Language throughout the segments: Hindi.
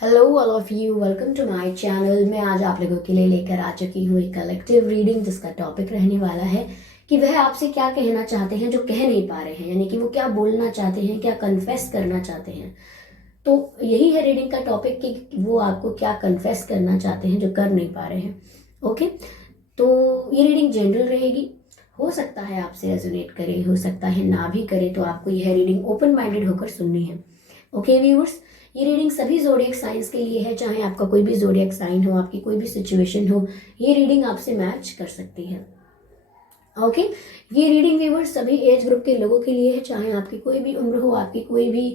Hello all of you, welcome to my channel. मैं आज आप लोगों के लिए लेकर आ चुकी हूँ एक कलेक्टिव रीडिंग जिसका टॉपिक रहने वाला है कि वह आपसे क्या कहना चाहते हैं जो कह नहीं पा रहे हैं, यानी कि वो क्या बोलना चाहते हैं, क्या कन्फेस करना चाहते हैं। तो यही है रीडिंग का टॉपिक कि वो आपको क्या कन्फेस करना चाहते हैं जो कर नहीं पा रहे हैं। ओके, तो ये रीडिंग जनरल रहेगी। हो सकता है आपसे रेजोनेट करे, हो सकता है ना भी करे, तो आपको यह रीडिंग ओपन माइंडेड होकर सुननी है। ओके व्यूअर्स, ये रीडिंग सभी जोडियक साइंस के लिए है। चाहे आपका कोई भी जोडियक साइन हो, आपकी कोई भी सिचुएशन हो, ये रीडिंग आपसे मैच कर सकती है। ओके, ये रीडिंग व्यूअर्स सभी एज ग्रुप के लोगों के लिए है। चाहे आपकी कोई भी उम्र हो, आपकी कोई भी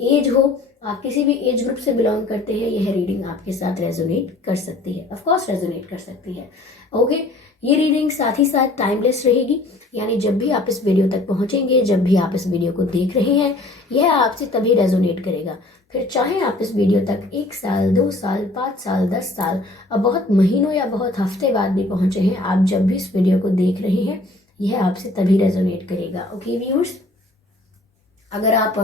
एज हो, आप किसी भी एज ग्रुप से बिलोंग करते हैं, यह रीडिंग आपके साथ रेजोनेट कर सकती है। ऑफ कोर्स रेजोनेट कर सकती है। ओके, ये रीडिंग साथ ही साथ टाइमलेस रहेगी, यानी जब भी आप इस वीडियो तक पहुंचेंगे, जब भी आप इस वीडियो को देख रहे हैं, यह आपसे तभी रेजोनेट करेगा। फिर चाहे आप इस वीडियो तक 1 साल, 2 साल, 5 साल, 10 साल और बहुत महीनों या बहुत हफ्ते बाद भी पहुंचे हैं, आप जब भी इस वीडियो को देख रहे हैं, यह आपसे तभी रेजोनेट करेगा। ओके व्यूअर्स, अगर आप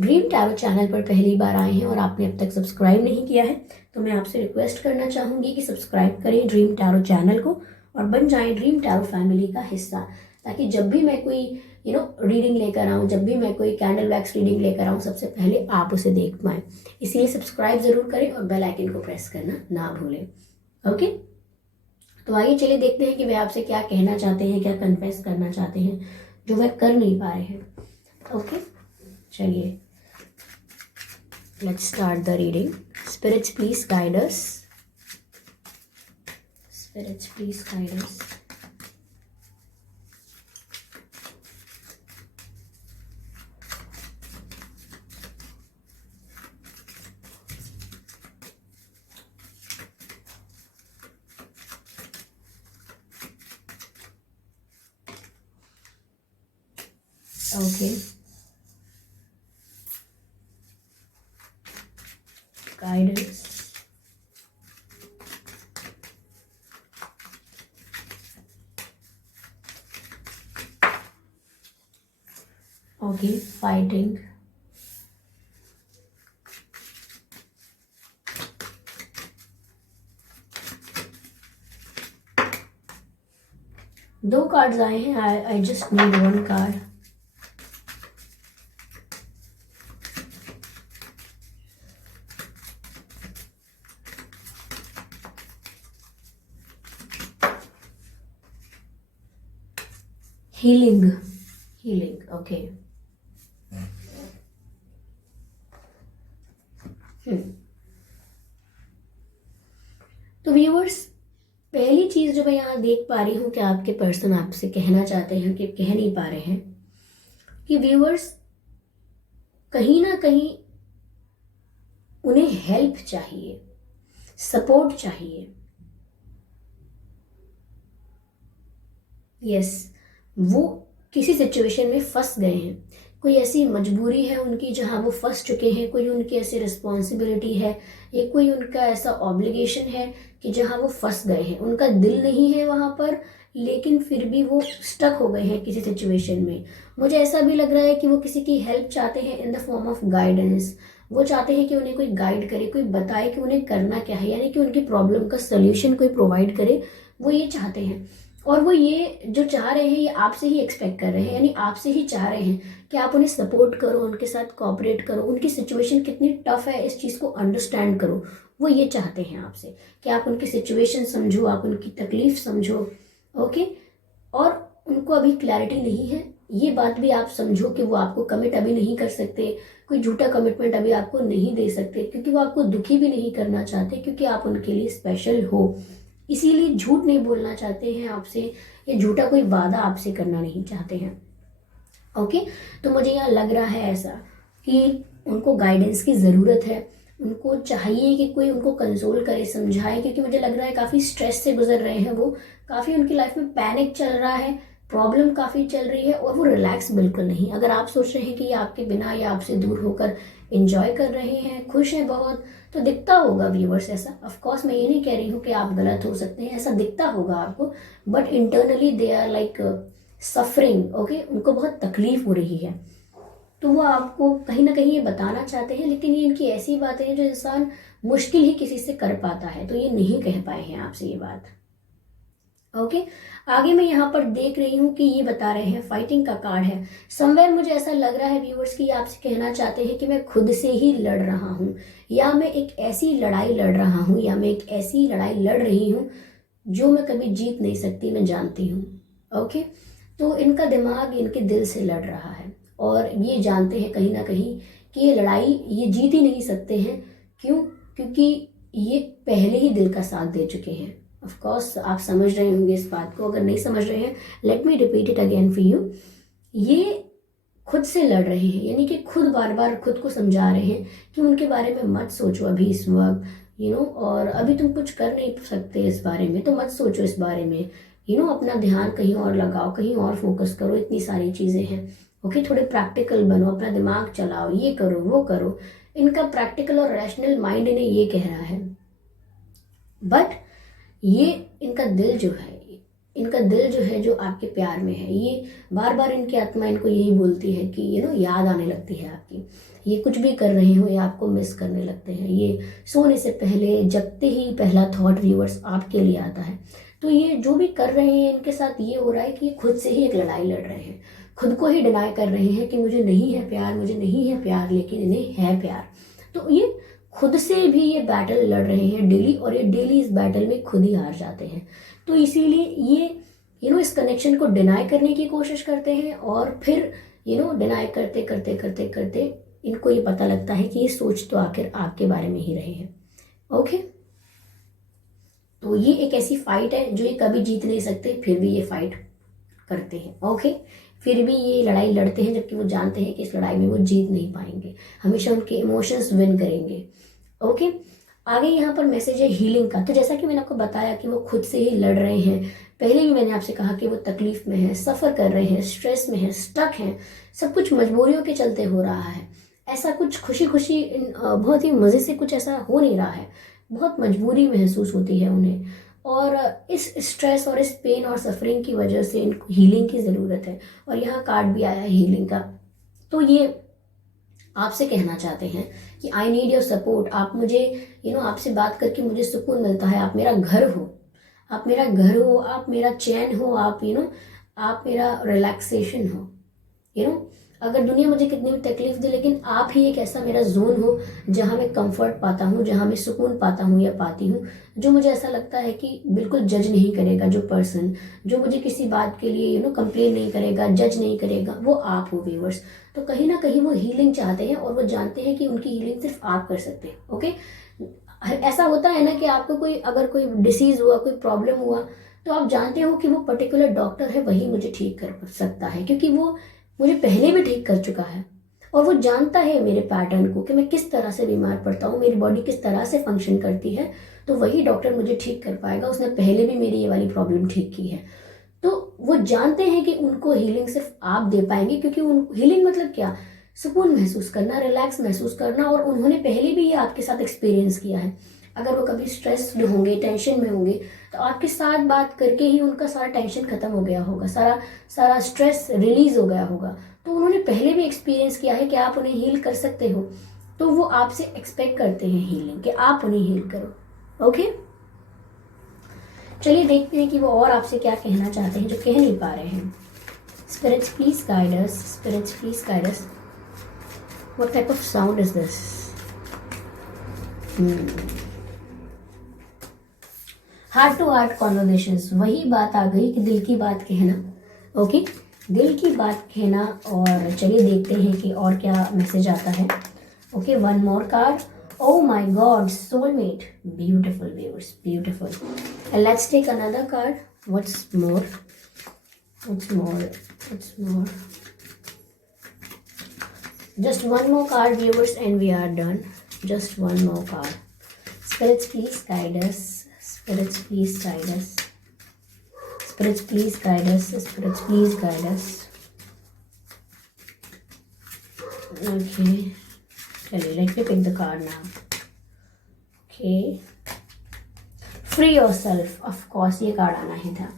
ड्रीम टैरो चैनल पर पहली बार आए हैं और आपने अब तक सब्सक्राइब नहीं किया है, तो मैं आपसे रिक्वेस्ट करना चाहूँगी कि सब्सक्राइब करें ड्रीम टैरो चैनल को और बन जाएं ड्रीम टैरो फैमिली का हिस्सा, ताकि जब भी मैं कोई रीडिंग लेकर आऊँ, जब भी मैं कोई कैंडल वैक्स रीडिंग लेकर आऊँ, सबसे पहले आप उसे देख पाएँ। इसलिए सब्सक्राइब ज़रूर करें और बेल आइकन को प्रेस करना ना भूलें। ओके, तो आइए चलिए देखते हैं कि वे आपसे क्या कहना चाहते हैं, क्या कन्फेस करना चाहते हैं जो वह कर नहीं पा रहे हैं। ओके, चलिए let's start the reading. Spirits, please guide us. Spirits, please guide us. Okay. Guidance. Okay, fighting. दो कार्ड्स आए हैं। I just need one card. Healing, healing. Okay, तो व्यूअर्स, पहली चीज जो मैं यहाँ देख पा रही हूँ कि आपके पर्सन आपसे कहना चाहते हैं कि कह नहीं पा रहे हैं कि व्यूअर्स कहीं ना कहीं उन्हें हेल्प चाहिए, सपोर्ट चाहिए। यस, वो किसी सिचुएशन में फंस गए हैं। कोई ऐसी मजबूरी है उनकी जहां वो फंस चुके हैं, कोई उनकी ऐसी रिस्पॉन्सिबिलिटी है या कोई उनका ऐसा ऑब्लिगेशन है कि जहां वो फंस गए हैं। उनका दिल नहीं है वहां पर, लेकिन फिर भी वो स्टक हो गए हैं किसी सिचुएशन में। मुझे ऐसा भी लग रहा है कि वो किसी की हेल्प चाहते हैं in the form of guidance. वो चाहते हैं कि उन्हें कोई गाइड करे, कोई बताए कि उन्हें करना क्या है, यानी कि उनकी प्रॉब्लम का सोल्यूशन कोई प्रोवाइड करे। वो ये चाहते हैं, और वो ये जो चाह रहे हैं ये आपसे ही एक्सपेक्ट कर रहे हैं, यानी आपसे ही चाह रहे हैं कि आप उन्हें सपोर्ट करो, उनके साथ कोऑपरेट करो, उनकी सिचुएशन कितनी टफ है इस चीज़ को अंडरस्टैंड करो। वो ये चाहते हैं आपसे कि आप उनकी सिचुएशन समझो, आप उनकी तकलीफ समझो। ओके, और उनको अभी क्लैरिटी नहीं है, ये बात भी आप समझो कि वो आपको कमिट अभी नहीं कर सकते, कोई झूठा कमिटमेंट अभी आपको नहीं दे सकते, क्योंकि वो आपको दुखी भी नहीं करना चाहते, क्योंकि आप उनके लिए स्पेशल हो। इसीलिए झूठ नहीं बोलना चाहते हैं आपसे, या झूठा कोई वादा आपसे करना नहीं चाहते हैं। ओके, तो मुझे यहाँ लग रहा है ऐसा कि उनको गाइडेंस की ज़रूरत है। उनको चाहिए कि कोई उनको कंसोल करे, समझाए, क्योंकि मुझे लग रहा है काफ़ी स्ट्रेस से गुजर रहे हैं वो, काफ़ी उनकी लाइफ में पैनिक चल रहा है, प्रॉब्लम काफ़ी चल रही है, और वो रिलैक्स बिल्कुल नहीं। अगर आप सोच रहे हैं कि ये आपके बिना या आपसे दूर होकर इंजॉय कर रहे हैं, खुश हैं बहुत, तो दिखता होगा व्यूअर्स ऐसा। ऑफ कोर्स मैं ये नहीं कह रही हूँ कि आप गलत हो सकते हैं, ऐसा दिखता होगा आपको, but internally they are like suffering. Okay, उनको बहुत तकलीफ हो रही है। तो वो आपको कहीं ना कहीं ये बताना चाहते हैं, लेकिन ये इनकी ऐसी बातें हैं जो इंसान मुश्किल ही किसी से कर पाता है, तो ये नहीं कह पाए हैं आपसे ये बात। ओके, आगे मैं यहाँ पर देख रही हूँ कि ये बता रहे हैं, फाइटिंग का कार्ड है। समवेयर मुझे ऐसा लग रहा है व्यूअर्स की आपसे कहना चाहते हैं कि मैं खुद से ही लड़ रहा हूँ, या मैं एक ऐसी लड़ाई लड़ रहा हूँ, या मैं एक ऐसी लड़ाई लड़ रही हूँ जो मैं कभी जीत नहीं सकती, मैं जानती हूँ। ओके, तो इनका दिमाग इनके दिल से लड़ रहा है, और ये जानते हैं कहीं ना कहीं कि ये लड़ाई ये जीत ही नहीं सकते हैं। क्यों? क्योंकि ये पहले ही दिल का साथ दे चुके हैं। ऑफ कोर्स आप समझ रहे होंगे इस बात को, अगर नहीं समझ रहे हैं let me repeat it again for you. ये खुद से लड़ रहे हैं, यानी कि खुद बार बार खुद को समझा रहे हैं कि उनके बारे में मत सोचो अभी इस वक्त, और अभी तुम कुछ कर नहीं सकते इस बारे में, तो मत सोचो इस बारे में, अपना ध्यान कहीं और लगाओ, कहीं और फोकस करो, इतनी सारी चीज़ें हैं। ओके, थोड़े प्रैक्टिकल बनो, अपना दिमाग चलाओ, ये करो वो करो। इनका प्रैक्टिकल और रैशनल माइंड इन्हें ये कह रहा है, बट ये इनका दिल जो है जो आपके प्यार में है, ये बार बार इनकी आत्मा इनको यही बोलती है कि याद आने लगती है आपकी। ये कुछ भी कर रहे हो, ये आपको मिस करने लगते हैं। ये सोने से पहले जगते ही पहला थॉट व्यूअर्स आपके लिए आता है। तो ये जो भी कर रहे हैं इनके साथ ये हो रहा है कि खुद से ही एक लड़ाई लड़ रहे हैं, खुद को ही डिनाई कर रहे हैं कि मुझे नहीं है प्यार, मुझे नहीं है प्यार, लेकिन इन्हें है प्यार। तो ये खुद से भी ये बैटल लड़ रहे हैं डेली, और ये डेली इस बैटल में खुद ही हार जाते हैं। तो इसीलिए ये इस कनेक्शन को डिनाई करने की कोशिश करते हैं, और फिर डिनाई करते करते करते करते इनको ये पता लगता है कि ये सोच तो आखिर आपके बारे में ही रहे हैं। ओके, तो ये एक ऐसी फाइट है जो ये कभी जीत नहीं सकते, फिर भी ये फाइट करते हैं। ओके, फिर भी ये लड़ाई लड़ते हैं, जबकि वो जानते हैं कि इस लड़ाई में वो जीत नहीं पाएंगे, हमेशा उनके इमोशंस विन करेंगे। ओके, आगे यहाँ पर मैसेज है हीलिंग का। तो जैसा कि मैंने आपको बताया कि वो खुद से ही लड़ रहे हैं, पहले भी मैंने आपसे कहा कि वो तकलीफ में है, सफ़र कर रहे हैं, स्ट्रेस में है, स्टक हैं, सब कुछ मजबूरियों के चलते हो रहा है। ऐसा कुछ खुशी खुशी बहुत ही मज़े से कुछ ऐसा हो नहीं रहा है, बहुत मजबूरी महसूस होती है उन्हें, और इस स्ट्रेस और इस पेन और सफरिंग की वजह से इनको हीलिंग की ज़रूरत है। और यहाँ कार्ड भी आया है हीलिंग का। तो ये आपसे कहना चाहते हैं कि आई नीड योर सपोर्ट। आप मुझे आपसे बात करके मुझे सुकून मिलता है, आप मेरा घर हो, आप मेरा घर हो, आप मेरा चैन हो, आप आप मेरा रिलैक्सेशन हो। अगर दुनिया मुझे कितनी भी तकलीफ दे, लेकिन आप ही एक ऐसा मेरा जोन हो जहाँ मैं कंफर्ट पाता हूँ, जहाँ मैं सुकून पाता हूँ या पाती हूँ, जो मुझे ऐसा लगता है कि बिल्कुल जज नहीं करेगा, जो पर्सन जो मुझे किसी बात के लिए कंप्लेन नहीं करेगा, जज नहीं करेगा, वो आप हो व्यूअर्स। तो कहीं ना कहीं वो हीलिंग चाहते हैं, और वो जानते हैं कि उनकी हीलिंग सिर्फ आप कर सकते हैं। ओके, ऐसा होता है ना कि आपको अगर कोई डिसीज हुआ, कोई प्रॉब्लम हुआ, तो आप जानते हो कि वो पर्टिकुलर डॉक्टर है, वही मुझे ठीक कर सकता है, क्योंकि वो मुझे पहले भी ठीक कर चुका है, और वो जानता है मेरे पैटर्न को कि मैं किस तरह से बीमार पड़ता हूँ, मेरी बॉडी किस तरह से फंक्शन करती है, तो वही डॉक्टर मुझे ठीक कर पाएगा, उसने पहले भी मेरी ये वाली प्रॉब्लम ठीक की है। तो वो जानते हैं कि उनको हीलिंग सिर्फ आप दे पाएंगे, क्योंकि हीलिंग मतलब क्या, सुकून महसूस करना, रिलैक्स महसूस करना, और उन्होंने पहले भी ये आपके साथ एक्सपीरियंस किया है। अगर वो कभी स्ट्रेस्ड होंगे, टेंशन में होंगे, तो आपके साथ बात करके ही उनका सारा टेंशन खत्म हो गया होगा, सारा स्ट्रेस रिलीज हो गया होगा। तो उन्होंने पहले भी एक्सपीरियंस किया है कि आप उन्हें हील कर सकते हो, तो वो आपसे एक्सपेक्ट करते हैं हीलिंग, कि आप उन्हें हील करो। ओके, चलिए देखते हैं कि वो और आपसे क्या कहना चाहते हैं जो कह नहीं पा रहे हैं। Spirits please guide us, spirits please guide us. What type of sound is this? Heart to heart conversations, वही बात आ गई कि दिल की बात कहना। ओके, दिल की बात कहना। और चलिए देखते हैं कि और क्या मैसेज आता है। Okay, one more card. Oh my God, soulmate. Beautiful viewers, beautiful. And let's take another card. What's more? What's more? What's more? Just one more card, viewers, and we are done. Just one more card. Spirits, please guide us. Spirits, please guide us. Spirits, please guide us. Spirits, please guide us. Okay. चलिए, let me pick the card now. Okay. Free yourself. Of course, ये कार्ड आना ही था।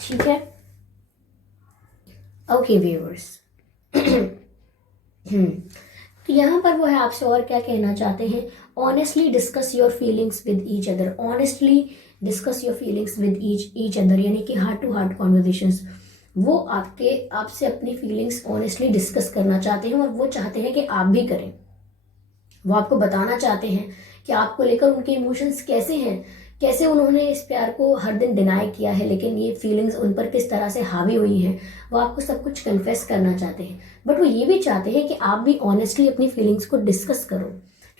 ठीक है। Okay, viewers. तो यहाँ पर वो है आपसे और क्या कहना चाहते हैं, honestly discuss your feelings with each other, honestly discuss your feelings with each other, यानी कि हार्ट टू हार्ट कॉन्वर्जेशंस। वो आपसे अपनी फीलिंग्स ऑनेस्टली डिस्कस करना चाहते हैं और वो चाहते हैं कि आप भी करें। वो आपको बताना चाहते हैं कि आपको लेकर उनके इमोशंस कैसे हैं, कैसे उन्होंने इस प्यार को हर दिन डिनाई किया है, लेकिन ये फीलिंग्स उन पर किस तरह से हावी हुई हैं। वो आपको सब कुछ कन्फेस करना चाहते हैं, बट वो ये भी चाहते हैं कि आप भी ऑनेस्टली अपनी फीलिंग्स को डिस्कस करो,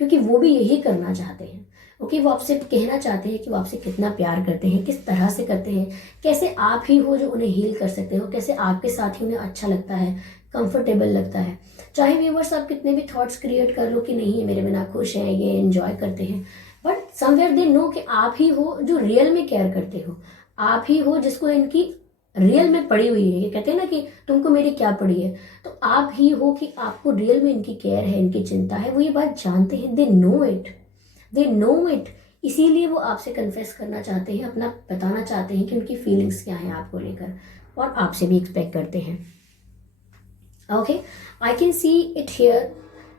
क्योंकि वो भी यही करना चाहते हैं। ओके, वो आपसे कहना चाहते हैं कि वो आपसे कितना प्यार करते हैं, किस तरह से करते हैं, कैसे आप ही हो जो उन्हें हील कर सकते हो, कैसे आपके साथ ही उन्हें अच्छा लगता है, कंफर्टेबल लगता है। चाहे व्यूवर्स आप कितने भी थॉट्स क्रिएट कर लो कि नहीं ये मेरे बिना खुश हैं, ये एंजॉय करते हैं, बट समवेयर दे नो कि आप ही हो जो रियल में केयर करते हो, आप ही हो जिसको इनकी रियल में पड़ी हुई है। ये कहते हैं ना कि तुमको मेरी क्या पड़ी है, तो आप ही हो कि आपको रियल में इनकी केयर है, इनकी चिंता है। वो ये बात जानते हैं, they know it, they know it. इसीलिए वो आपसे कन्फेस करना चाहते हैं, अपना बताना चाहते हैं कि उनकी फीलिंग्स क्या हैं आपको लेकर, और आपसे भी एक्सपेक्ट करते हैं। Okay, I can see it here,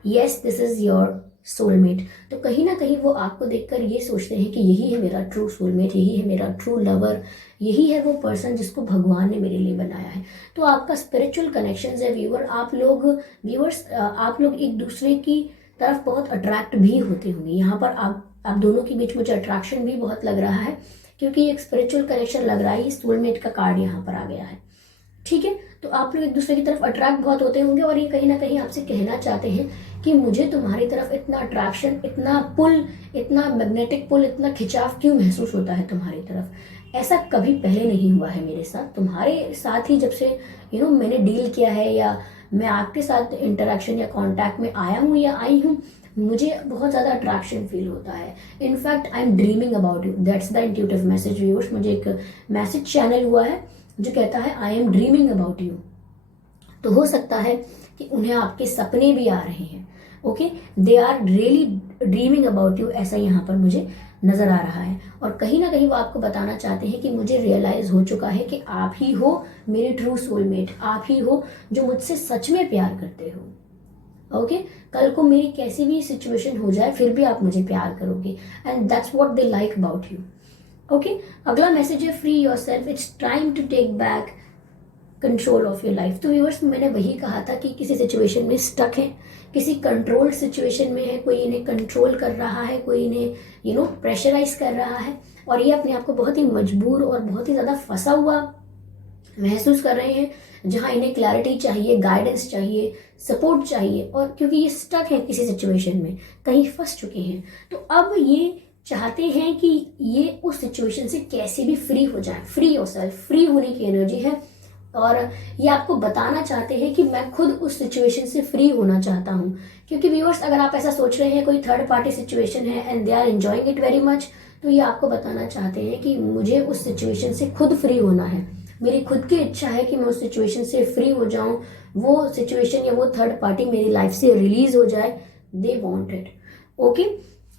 yes this is your soulmate. तो कहीं ना कहीं वो आपको देखकर ये सोचते हैं कि यही है मेरा ट्रू सोलमेट, यही है मेरा ट्रू लवर, यही है वो पर्सन जिसको भगवान ने मेरे लिए बनाया है। तो आपका स्पिरिचुअल कनेक्शन है व्यूअर, आप लोग एक दूसरे की तरफ बहुत अट्रैक्ट भी होते होंगे। यहाँ पर आप दोनों के बीच मुझे अट्रैक्शन भी बहुत लग रहा है, क्योंकि एक स्पिरिचुअल कनेक्शन लग रहा है, सोलमेट का कार्ड यहाँ पर आ गया है। ठीक है, तो आप लोग एक दूसरे की तरफ अट्रैक्ट बहुत होते होंगे, और ये कहीं ना कहीं आपसे कहना चाहते हैं कि मुझे तुम्हारी तरफ इतना अट्रैक्शन, इतना पुल, इतना मैग्नेटिक पुल, इतना खिंचाव क्यों महसूस होता है तुम्हारी तरफ। ऐसा कभी पहले नहीं हुआ है मेरे साथ, तुम्हारे साथ ही जब से मैंने डील किया है, या मैं आपके साथ इंटरेक्शन या कांटेक्ट में आया हूँ या आई हूँ, मुझे बहुत ज़्यादा अट्रैक्शन फील होता है। In fact I am dreaming about you, that's the intuitive message viewers. मुझे एक मैसेज चैनल हुआ है जो कहता है I am dreaming about you. तो हो सकता है कि उन्हें आपके सपने भी आ रहे हैं। Okay, they are really dreaming about you, ऐसा यहाँ पर मुझे नजर आ रहा है। और कहीं ना कहीं वो आपको बताना चाहते हैं कि मुझे रियलाइज हो चुका है कि आप ही हो मेरी ट्रू सोलमेट, आप ही हो जो मुझसे सच में प्यार करते हो। ओके, कल को मेरी कैसी भी सिचुएशन हो जाए फिर भी आप मुझे प्यार करोगे, and that's what they like about you. Okay, अगला मैसेज है free yourself, it's time to take back control of your life. तो व्यूअर्स, मैंने वही कहा था कि किसी सिचुएशन में स्टक है, किसी कंट्रोल सिचुएशन में है, कोई इन्हें कंट्रोल कर रहा है, कोई इन्हें प्रेशराइज कर रहा है, और ये अपने आप को बहुत ही मजबूर और बहुत ही ज़्यादा फंसा हुआ महसूस कर रहे हैं, जहां इन्हें क्लैरिटी चाहिए, गाइडेंस चाहिए, सपोर्ट चाहिए। और क्योंकि ये स्टक है किसी सिचुएशन में, कहीं फंस चुके हैं, तो अब ये चाहते हैं कि ये उस सिचुएशन से कैसे भी फ्री हो जाए। फ्री योरसेल्फ, फ्री होने की एनर्जी है, और ये आपको बताना चाहते हैं कि मैं खुद उस सिचुएशन से फ्री होना चाहता हूँ। क्योंकि व्यूअर्स, अगर आप ऐसा सोच रहे हैं कोई थर्ड पार्टी सिचुएशन है and they are enjoying it very much, तो ये आपको बताना चाहते हैं कि मुझे उस सिचुएशन से खुद फ्री होना है। मेरी खुद की इच्छा है कि मैं उस सिचुएशन से फ्री हो जाऊं, वो सिचुएशन या वो थर्ड पार्टी मेरी लाइफ से रिलीज हो जाए। They want it. ओके,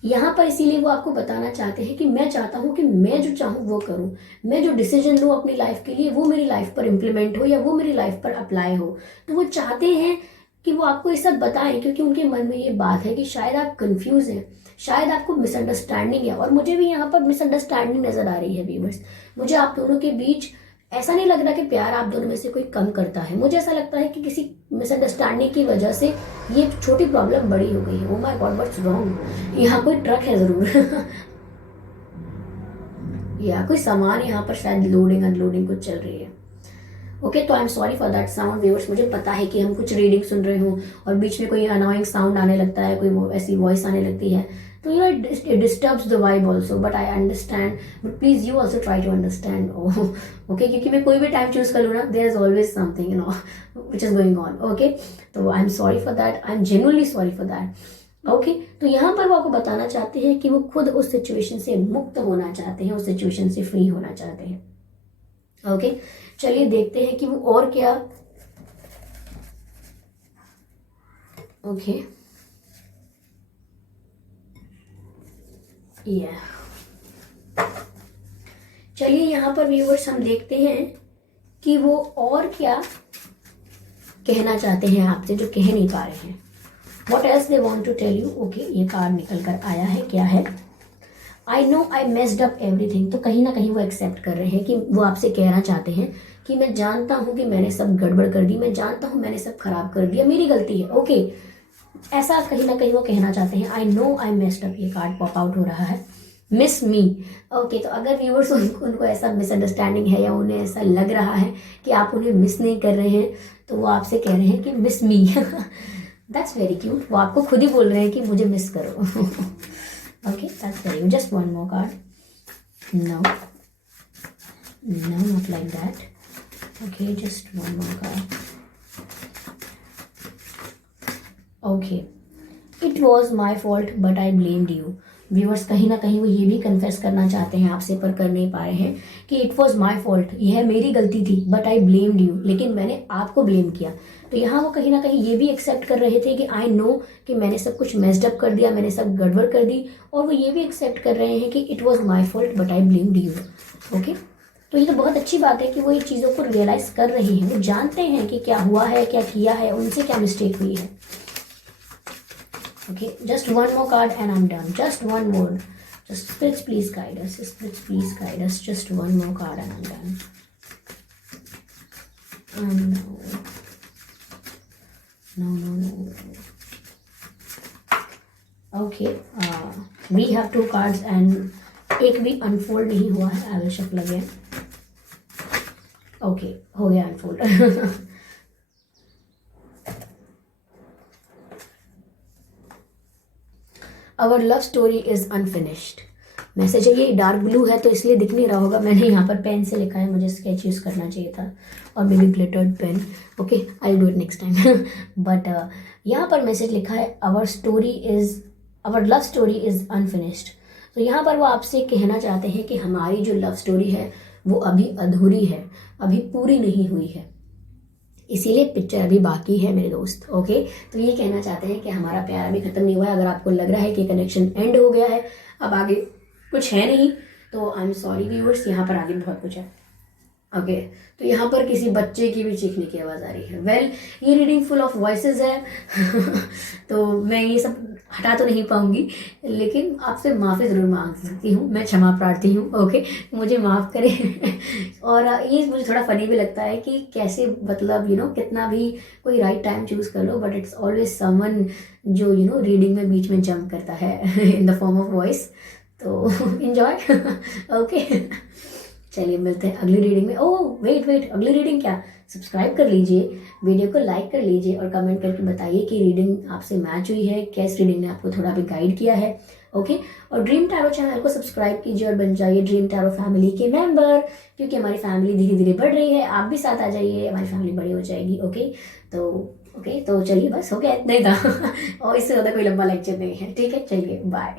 यहाँ पर इसीलिए वो आपको बताना चाहते हैं कि मैं चाहता हूँ कि मैं जो चाहूँ वो करूँ, मैं जो डिसीजन लूँ अपनी लाइफ के लिए वो मेरी लाइफ पर इम्प्लीमेंट हो या वो मेरी लाइफ पर अप्लाई हो। तो वो चाहते हैं कि वो आपको ये सब बताएं, क्योंकि उनके मन में ये बात है कि शायद आप कंफ्यूज हैं, शायद आपको मिसअंडरस्टैंडिंग है। और मुझे भी यहाँ पर मिसअंडरस्टैंडिंग नजर आ रही है व्यूअर्स। मुझे आप दोनों के बीच ऐसा नहीं लग रहा कि प्यार आप दोनों में से कोई कम करता है, मुझे ऐसा लगता है कि किसी मिसअंडरस्टैंडिंग की वजह से ये छोटी प्रॉब्लम बड़ी हो गई है। Oh my God, what's wrong, यहाँ कोई ट्रक है जरूर या कोई सामान यहाँ पर शायद लोडिंग अनलोडिंग कुछ चल रही है। ओके, तो I am sorry for that sound viewers. मुझे पता है कि हम कुछ रीडिंग सुन रहे हो और बीच में कोई अनोइंग साउंड आने लगता है, कोई ऐसी वॉइस आने लगती है, तो it disturbs the vibe also, but I understand, but please you also try to understand. Okay, क्योंकि मैं कोई भी टाइम चूज कर लूँ ना, there is always something which is going on. Okay, तो I am sorry for that, I am genuinely sorry for that. Okay, तो यहाँ पर वो आपको बताना चाहते हैं कि वो खुद उस सिचुएशन से मुक्त होना चाहते हैं, उस सिचुएशन से फ्री होना चाहते हैं। ओके, चलिए देखते हैं कि वो और क्या। ओके, चलिए यहाँ पर व्यूअर्स हम देखते हैं कि वो और क्या कहना चाहते हैं आपसे, जो कह नहीं पा रहे हैं। What else they want to tell you. Okay, ये कार्ड निकल कर आया है, क्या है? I know I messed up everything. तो कहीं ना कहीं वो एक्सेप्ट कर रहे हैं कि वो आपसे कहना चाहते हैं कि मैं जानता हूँ कि मैंने सब गड़बड़ कर दी, मैं जानता हूँ मैंने सब खराब कर दिया, मेरी गलती है। ओके, ऐसा कहीं ना कहीं वो कहना चाहते हैं। आई नो आई मेस्ड अप, ये कार्ड पॉप आउट हो रहा है। मिस मी। ओके, तो अगर व्यूवर्स उनको ऐसा मिसअंडरस्टैंडिंग है या उन्हें ऐसा लग रहा है कि आप उन्हें मिस नहीं कर रहे हैं, तो वो आपसे कह रहे हैं कि miss me. That's very cute. वो आपको खुद ही बोल रहे हैं कि मुझे मिस करो। Okay, that's very. Just one more card. No not like that. Okay, just one more card. Okay, it was my fault but I blamed you. Viewers, कहीं ना कहीं वो ये भी कन्फेस करना चाहते हैं आपसे, पर कर नहीं पा रहे हैं कि इट वॉज माई फॉल्ट, यह मेरी गलती थी, बट आई ब्लेम्ड यू, लेकिन मैंने आपको ब्लेम किया। तो यहाँ वो कहीं ना कहीं ये भी एक्सेप्ट कर रहे थे कि आई नो कि मैंने सब कुछ मेस्ड अप कर दिया, मैंने सब गड़बड़ कर दी, और वो ये भी एक्सेप्ट कर रहे हैं कि it was my fault but I blamed you. Okay, तो ये तो बहुत अच्छी बात है कि वो ये चीज़ों को रियलाइज कर रहे हैं, वो जानते हैं कि क्या हुआ है, क्या किया है, उनसे क्या मिस्टेक हुई है। Okay, just one more card and I'm done. Just one more. Just spirits, please guide us. Spirits, please guide us. Just one more card and I'm done. No. Okay, we have two cards and एक भी unfold नहीं हुआ है. I will shuffle again. Okay, हो गया unfold. Our love story is unfinished. Message है, ये डार्क ब्लू है तो इसलिए दिख नहीं रहा होगा, मैंने यहाँ पर पेन से लिखा है, मुझे स्केच यूज़ करना चाहिए था, और maybe glittered pen. Okay, I do it next time. But यहाँ पर मैसेज लिखा है, our love story is unfinished. तो यहाँ पर वो आपसे कहना चाहते हैं कि हमारी जो लव स्टोरी है वो अभी अधूरी है, अभी पूरी नहीं हुई है, इसीलिए पिक्चर अभी बाकी है मेरे दोस्त। ओके, तो ये कहना चाहते हैं कि हमारा प्यार अभी खत्म नहीं हुआ है। अगर आपको लग रहा है कि कनेक्शन एंड हो गया है, अब आगे कुछ है नहीं, तो आई एम सॉरी व्यूअर्स, यहाँ पर आगे बहुत कुछ है। ओके, तो यहाँ पर किसी बच्चे की भी चीखने की आवाज़ आ रही है। वेल, ये रीडिंग फुल ऑफ वॉइसेस है। तो मैं ये सब हटा तो नहीं पाऊंगी, लेकिन आपसे माफ़ी ज़रूर मांग सकती हूँ, मैं क्षमा प्रार्थी हूँ। ओके, मुझे माफ़ करें। और ये मुझे थोड़ा फनी भी लगता है कि कैसे, मतलब कितना भी कोई राइट टाइम चूज़ कर लो, बट इट्स ऑलवेज समवन जो रीडिंग में बीच में जंप करता है in the form of voice. तो एंजॉय। ओके, चलिए मिलते हैं अगली रीडिंग में। ओह वेट, अगली रीडिंग क्या? सब्सक्राइब कर लीजिए, वीडियो को लाइक कर लीजिए और कमेंट करके बताइए कि रीडिंग आपसे मैच हुई है, कैस रीडिंग ने आपको थोड़ा भी गाइड किया है। ओके, और ड्रीम टैरो चैनल को सब्सक्राइब कीजिए और बन जाइए ड्रीम टैरो फैमिली के मेंबर, क्योंकि हमारी फैमिली धीरे धीरे बढ़ रही है। आप भी साथ आ जाइए, हमारी फैमिली बड़ी हो जाएगी। तो चलिए, बस हो गया, इतना ही था। और इससे ज़्यादा कोई लंबा लेक्चर नहीं है। ठीक है, चलिए बाय।